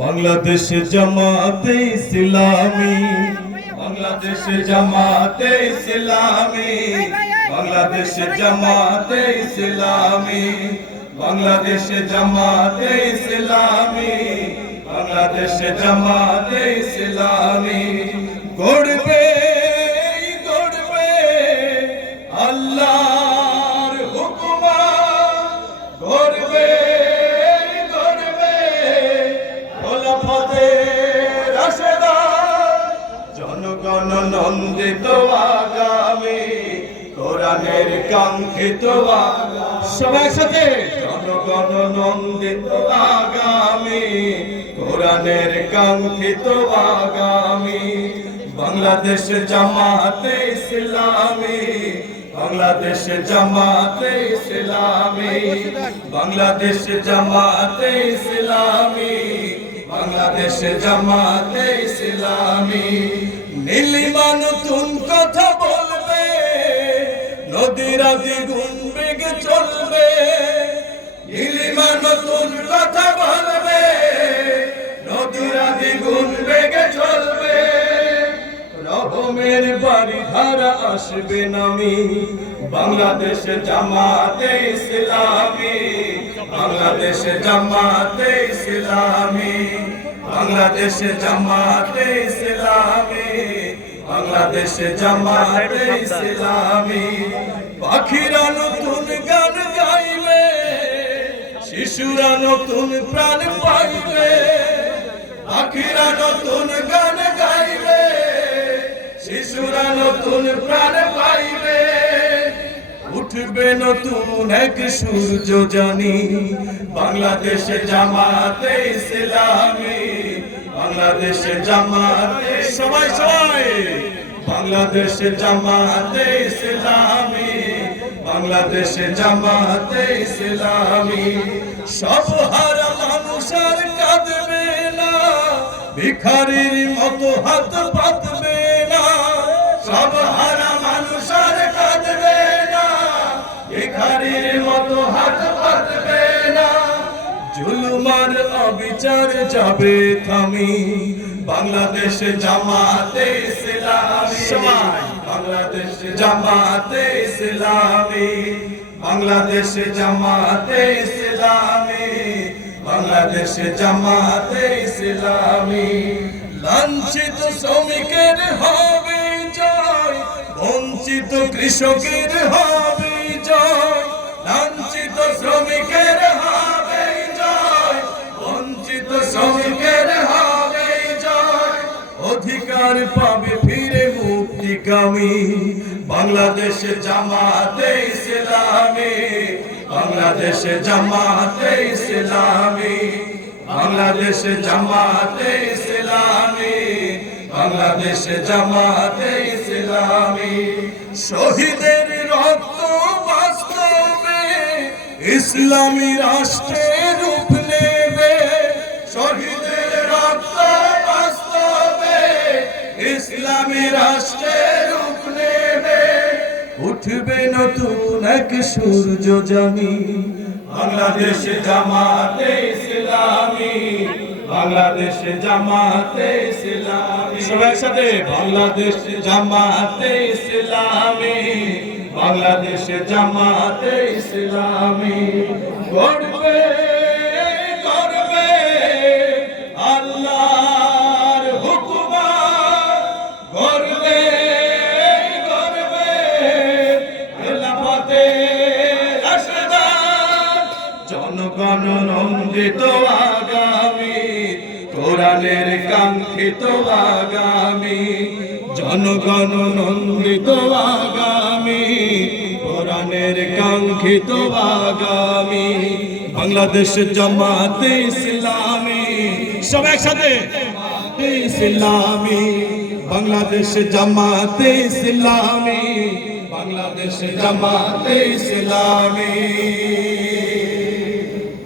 বাংলাদেশ জামাতে ইসলামী, বাংলাদেশ জামাতে ইসলামী, বাংলাদেশ জামাতে ইসলামী, বাংলাদেশ জামাতে ইসলামী, বাংলাদেশ জামাতে ইসলামী। গড়বে গড়বে আল্লাহর হুকুমত, গড়বে গড়বে খোলাফতে রাশেদান, জনগণ নন্দিত আগামী, কোরআনের কাঙ্ক্ষিত আগামী। সবাই সাথে জনগণ নন্দিত আগামী, কোরআনের কাঙ্ক্ষিত আগামী। বাংলাদেশ জামাতে ইসলামী, বাংলাদেশ জামাতে ইসলামী, বাংলাদেশ জামাতে ইসলামী, বাংলাদেশ জামাতে ইসলামী। নীলিমা নতুন কথা বলবে, নদীরা দ্বিগুণ বেগে চলবে। নীলিমা নতুন কথা বলবে, নদীরা দ্বিগুণ বেগে চলবে। রহমের বাড়ি ধারা আসবে নামি, বাংলাদেশ জামাতে ইসলামী, বাংলাদেশ জামাতে ইসলামী, বাংলাদেশ জামাতে ইসলামী, বাংলাদেশ জামাতে ইসলামী। পাখিরা নতুন গান গাইবে, শিশুরা নতুন প্রাণ পাইবে। পাখিরা নতুন গান গাইবে, শিশুরা নতুন প্রাণ পাইবে। উঠবে নতুন এক সূর্য জানি, বাংলাদেশ জামাতে ইসলামী, বাংলাদেশ জামাতে। সবাই সবাই বাংলাদেশ জামাতে ইসলামী, বাংলাদেশ জামাতে ইসলামী। সব হারা মানুষ আর কাঁদবে না, ভিখারির মতো হাত পাতবে না। সব হারা মানুষ আর কাঁদবে না, ভিখারির মতো হাত পাতবে না। জুলুমার অবিচার যাবে থামি, বাংলাদেশ জামাতে ইসলামী, বাংলাদেশ জামাতে ইসলামী, বাংলাদেশ জামাতে ইসলামী, বাংলাদেশ জামাতে ইসলামী। লাঞ্ছিত শ্রমিকের হবে জয়, বঞ্চিত কৃষকের হবে জয়। লাঞ্ছিত শ্রমিকের হবে জয়, বঞ্চিত শ্রমিকের হবে জয়। অধিকার পাবে ফিরে মুক্তিকামী, বাংলাদেশ জামাতে ইসলামী, বাংলাদেশ জামাতে ইসলামী, বাংলাদেশ জামাতে ইসলামী, বাংলাদেশ জামাতে ইসলামী। শহীদের রক্ত বাস্তবে ইসলামী রাষ্ট্রের রূপ নেবে। শহীদের রক্ত বাস্তবে ইসলামী রাষ্ট্রের রূপ নেবে। উঠবে নতুন এক সূর্য জানি, বাংলাদেশ জামাতে ইসলামী, বাংলাদেশ জামাতে ইসলামী। সবাই সাথে বাংলাদেশ জামাতে ইসলামী, বাংলাদেশ জামাতে ইসলামী। গড়বে গড়বে আল্লাহর হুকুমত, গড়বে গড়বে খেলাফতে রাশেদান, জনগণ নন্দিত আগামী, কোরআনের কাঙ্ক্ষিত আগামী। জনগণ নন্দিত আগামী, কোরআনের কাঙ্ক্ষিত আগামী। বাংলাদেশ জামাতে ইসলামী, সব একসাথে ইসলামী, বাংলাদেশ জামাতে ইসলামী, বাংলাদেশ জামাতে ইসলামী।